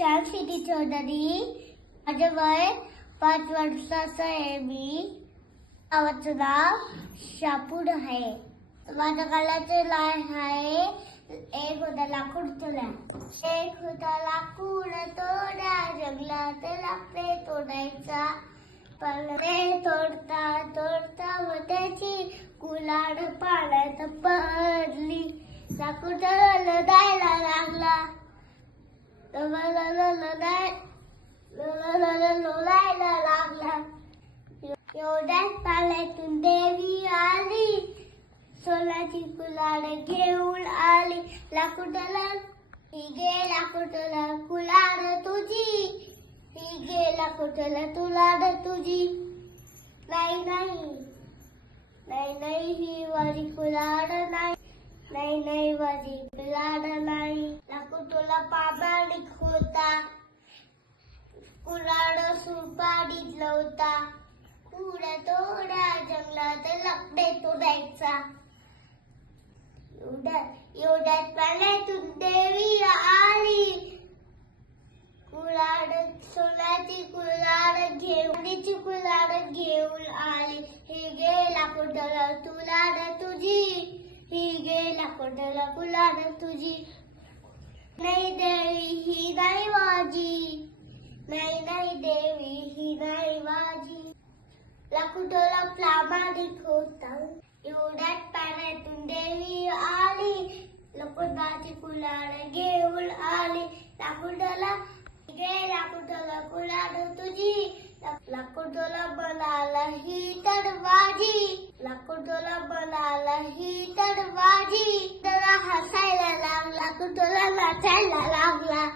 Shyam city Chaudhari. माझे वय 5 वर्षाचं आहे. मी गावाचं नाव शापूर आहे. माझ्या गालाचे लाय आहे. एक होता लाकूड तोडा. एक होता लाकूड तोडा, जंगलात लाकडे तोडायचा. पण ते तोडता तोडता व त्याची कुलाड पाण्यात पडली. लाकूड लोळायला लागला. लोळायला लागला. एवढ्याच पाण्यातून देवी आली. सोन्याची कुलाड घेऊन आली. लाकुटाला ही गे लाकुटाला कुलाड तुझी. ही गे लाकुटाला कुलाड तुझी. नाही नाही नाही नाही ही माझी कुलाड नाही. नाही नाही माझी कुलाड नाही. लाकुटाला पामाणिक होता. कुलाड सुपारीत लवता. कुड तोडा जंगलात लाकडे तोडायचा. एवढ्यात पाण्यातून देवी आली. कुलाड सोन्याची कुलाड घेऊन आली. ही गे लाकुटाला कुलाड तुझी. ही गे लाकुटाला कुलाड तुझी. नाही देवी ही नाही माझी. नाही नाही देवी ही नाही माझी. लाकुटाला प्रामाणिक होता. एवढ्यात पाण्यातून देवी आली. लाकुडाची कुलाड घेऊन आली. लाकुटाला कुलाड तुझी. लाकुटाला बनाला ही तर माझी. लाकुटाला बनाला ही तर माझी. त्याला हसायला लागला. लाकुटाला नाचायला लागला.